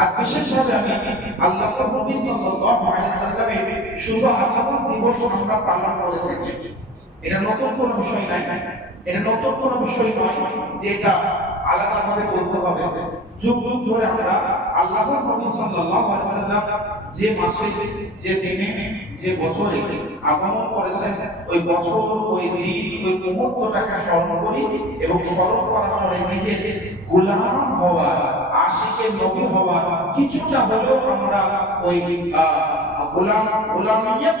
আর বিশেষভাবে আমি আল্লাহ নবী সাল্লাল্লাহু আলাইহি সাল্লামের শুভ আগমন দিবস আমরা পালন করে থাকি। এটা নতুন কোনো বিষয় নাই। এটা নতুন কোনো বিষয় নয় যে এটা আলাদাভাবে বলতে হবে। যুগ যুগ ধরে আমরা আল্লাহ নবী সাল্লাল্লাহু আলাইহি সাল্লাম যে মাসে, যে দিনে, যে বছরে আগমন করেছেন, ওই বছর, ওই দিন, ওই মুহূর্তটাকে স্মরণ করি এবং স্মরণ করার পরে নিজের গোলাম হওয়া আশিকে নবী হওয়া কিছুটা হলেও আমরা ওই গোলাম গোলামিয়ত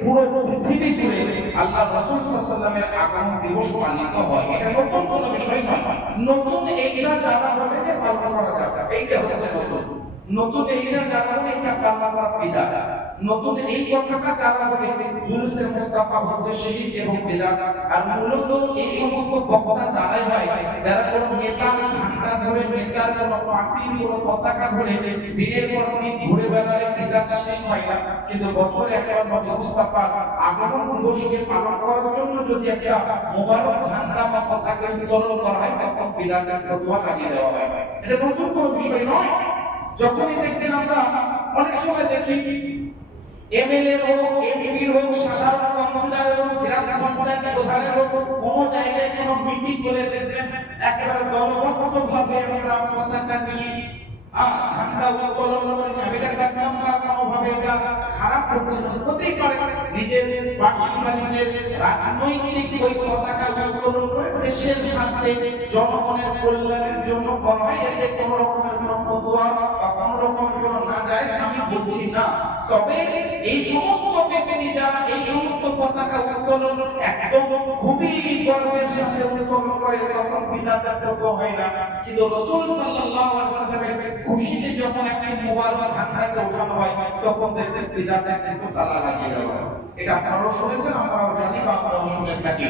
পুরো পৃথিবী জুড়ে আল্লাহ রাসূল সাল্লাল্লাহু আগমন দিবস পালিত হয়। এটা নতুন কোনো বিষয় নয়। নতুন এইটা যারা বলে যে পালন করা যাবে। এইটা হচ্ছে নতুন। নতুন এইটা বলে এটা করা বিদআত নতুন এই কথাটা যারা বলে জুলুসে মুস্তাফা হচ্ছে শিরিক এবং বিদআত আর মূলত এই সমস্ত বক্তা তারাই হয়, যারা কোন নেতার ঝান্ডা ধরে নেতার কোন পার্টির কোন পতাকা ধরে দিনের পর দিন ঘুরে বেড়ালে বিদআত শেষ হয় না। কিন্তু বছরে একবার নবী মুস্তাফা আগমন দিবসকে পালন করার জন্য যদি একটা মোবারক ঝান্ডা বা পতাকা উত্তোলন করা হয়, তখন বিদআতের ফতোয়া লাগিয়ে দেওয়া হয়। এটা নতুন কোনো বিষয় নয়। যখনই দেখতেন আমরা অনেক সময় দেখি, এমএলএ হোক, এমপি হোক, সাধারণ কাউন্সিলর হোক গ্রাম পঞ্চায়েত প্রধানের হোক, কোনো জায়গায় কোনো মিটিং করে দেখবেন একেবারে দলবদ্ধ ভাবে আমরা পতাকা নিয়ে ঝান্ডা উত্তোলন করে, আমি এটা দেখলাম না এটা খারাপ হচ্ছে। হতেই পারে, নিজের পার্টি বা নিজের রাজনৈতিক ওই পতাকা উত্তোলন করে দেশের স্বার্থে জনগণের কল্যাণের জন্য করা হয়, এতে কোনো রকমের কোনো বা কোনো রকমের কোনো না যায় আমি বলছি না তবে এই সমস্ত পেপেনি যারা এই সমস্ত পতাকা উত্তোলন একদম খুবই গর্বের সাথে উত্তোলন করে, তখন বিদাতের ফতোয়া হয় না। কিন্তু রাসূল সাল্লাল্লাহু আলাইহি সাল্লামের খুশিতে যখন একটা মোবারক ঝান্ডাকে ওঠানো হয়, তখন দেখতে বিদাতের কিন্তু তালা লাগিয়ে দেওয়া এটা আপনারাও শুনেছেন, আমরাও জানি বা আমরাও শুনে থাকি।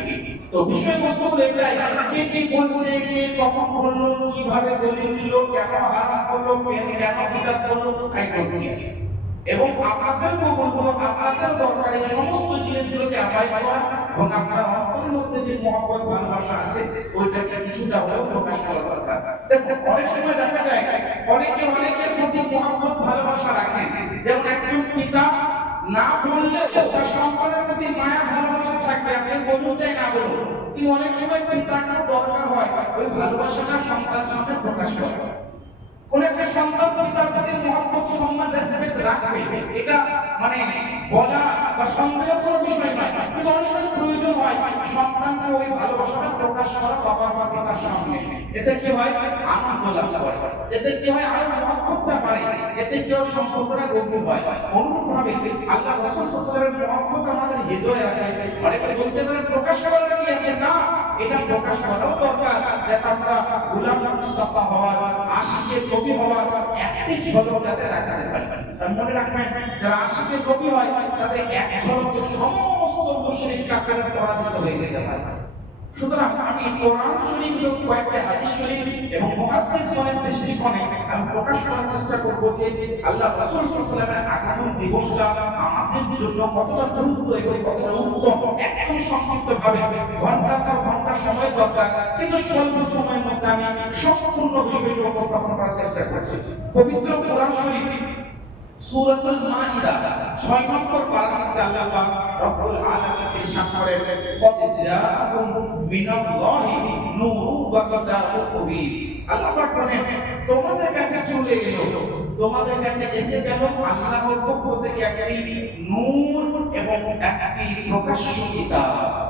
তো বিষয়বস্তু এটাই, কে কি বলছে, কে কখন বলল, কীভাবে দলিল দিল, কেন হারাম করল কেন বিদাত করল আই ডোন্ট এবং আপনাদেরকেও বলব আপনাদের দরকার সমস্ত জিনিসগুলোকে অ্যাপ্লাই করা এবং আপনার অন্তরের মধ্যে যে মহব্বত, ভালোবাসা আছে, ওইটাকে কিছুটা হলেও প্রকাশ করা দরকার। দেখুন, অনেক সময় দেখা যায়, অনেকে অনেকের প্রতি মহব্বত, ভালোবাসা রাখেন যেমন একজন পিতা না বললেও তার সন্তানের প্রতি মায়া, ভালোবাসা থাকবে আপনি বলুন চাই না বলুন, কিন্তু অনেক সময় পিতার দরকার হয়, ওই ভালোবাসাটা সন্তান সামনে প্রকাশ করা। কোন একটা সন্তান পিতার প্রতি মহব্বত, সম্মান রেসপেক্ট রাখবে। এটা মানে বলা বা সন্দেহ কোনো বিষয় নয়। কিন্তু অনেক প্রয়োজন হয় সন্তানকে ওই ভালোবাসাটা প্রকাশ করা বাবা মা পিতার সামনে। এতে কি হয়? আনন্দ লাভ করে। এতে কি হয়? আরও মহব্বতটা বাড়ে। এতে কি হয়? সম্পর্কটা গভীর হয়। অনুরূপ ভাবে আল্লাহ রাসূল সাল্লাল্লাহু আলাইহি ওয়াসাল্লামের মহব্বত আমাদের হৃদয়ে আছে। অনেকে বলতে পারে প্রকাশ করার এটা প্রকাশ করাও দরকার যাতে আমরা গোলাম মুস্তাফা হওয়ার, আশিকের কবি হওয়ার একটি ঝলক যাতে রাখতে পারি। তার মনে রাখবেন, যারা আশিকের কবি হয়, তাদের এক ঝলকে সমস্ত মুশরিক কাফেররা পরাজিত হয়ে যেতে পারে। সুতরাং আমি কোরআন শরীফ এবং কয়েকটা হাদিস শরীফ এবং মুহাদ্দিস গণের দৃষ্টিকোণে আমি প্রকাশ করার চেষ্টা করব যে আল্লাহ রাসূল সাল্লাল্লাহু আগমন দিবসটা আমাদের জন্য কতটা গুরুত্ব এবং কতটা উত্তম, একদম সংক্ষিপ্ত ভাবে ঘণ্টার পর ঘণ্টা সময় দরকার। কিন্তু স্বল্প সময়ের মধ্যে আমি সম্পূর্ণ বিষয়টি উপস্থাপন করার চেষ্টা করছি। পবিত্র কোরআন শরীফ, সূরাতুল মাইদা 6 নম্বর পারার মধ্যে আল্লাহ পাক রব্বুল আলামিন ইরশাদ করেন, কদ জাআকুম মিনাল্লাহি নূরু ওয়া কিতাবুম মুবিন। আল্লাহ পাক বলেন, তোমাদের কাছে চলে এলো, তোমাদের কাছে এসে গেল আল্লাহর পক্ষ থেকে একটি নূর এবং একটি প্রকাশ্য কিতাব।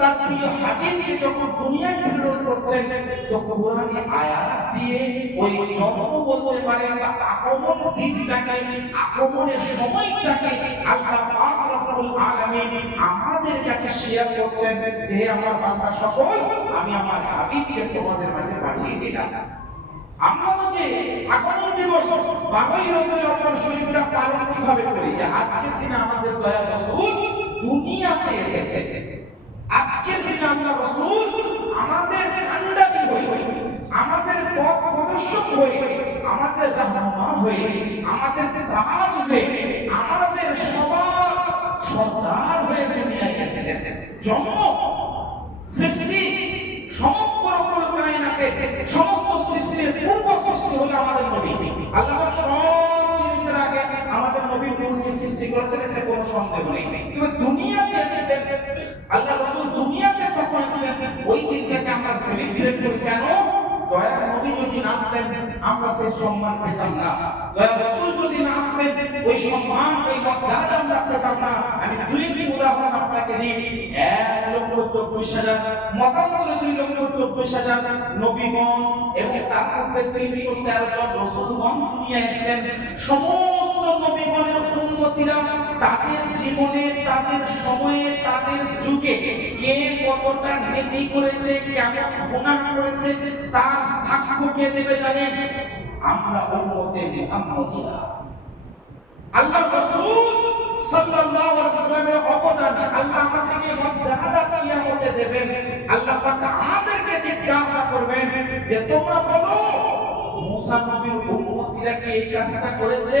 তার প্রিয় যখন করছেন কোরআনে আয়াত দিয়ে ওই জন্ম বলতে পারেন বা দিনটাকে সময়টাকে আল্লাহ পাক রব্বুল আলামিন আমাদের কাছে শেয়ার করছেন যে আমার বান্দা সকল, আমি আমার হাবিবকে তোমাদের মাঝে পাঠিয়ে দিলাম। আমরা হচ্ছে আগমন দিবস, বারোই রবিউল পালন কীভাবে করি? যে আজকের দিনে আমাদের দয়া রাসূল দুনিয়াতে এসেছে আজকের দিনে আমরা রাসূল আমাদের কান্ডারি হয়ে আমাদের পথ প্রদর্শক হয়ে আমাদের রাহনুমা হয়ে আমাদের তাজ হয়ে আমাদের সবার সর্দার হয়ে দুনিয়ায় এসেছে। জন্ম, সৃষ্টি সমস্ত সৃষ্টির পূর্ব সৃষ্টি হলো আমাদের নবী। আল্লাহ সব জিনিসের আগে আমাদের নবী সৃষ্টি করেছেন, এতে কোনো সন্দেহ নেই। আমরা সেই সম্মান পেতাম না। রাসূল যদি না ওই সম্মান, ওই মর্যাদা আমরা পেতাম না, আমি দুই একটি উদাহরণ আপনাকে দিই। এক লক্ষ চব্বিশ হাজার, মতান্তরে দুই লক্ষ চব্বিশ হাজার নবীগণ এবং তার মধ্যে তিনশো তেরো জন রসুলগণ দুনিয়া এসেছেন। সমস্ত তাদের জীবনে, তাদের সময়ে, তাদের যুগে কে কতটা নেকি করেছে, কেমন গুনাহ করেছে, তার সাক্ষ্য কে দেবে জানেন? আমরা উম্মতে মুহাম্মদিয়া আল্লাহ রাসূল সাল্লাল্লাহু আলাইহি সাল্লামের অবদান আল্লাহ আমাদেরকে মর্যাদা কিয়ামতে দেবেন। আল্লাহ পাক আমাদেরকে জিজ্ঞাসা করবেন যে, তোমরা বলো, মুসা নবীর উম্মতিরা কি এই কাজটা করেছে?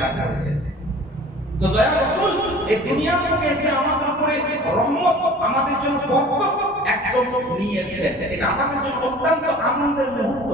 আমাদেরকে দান তো দয়া রসুল, এই দুনিয়া থেকে এসে আমাদের উপরে রহমত আমাদের জন্য বরকত একদম নিয়ে এসেছে। এটা আমাদের জন্য অত্যন্ত আনন্দের মুহূর্ত।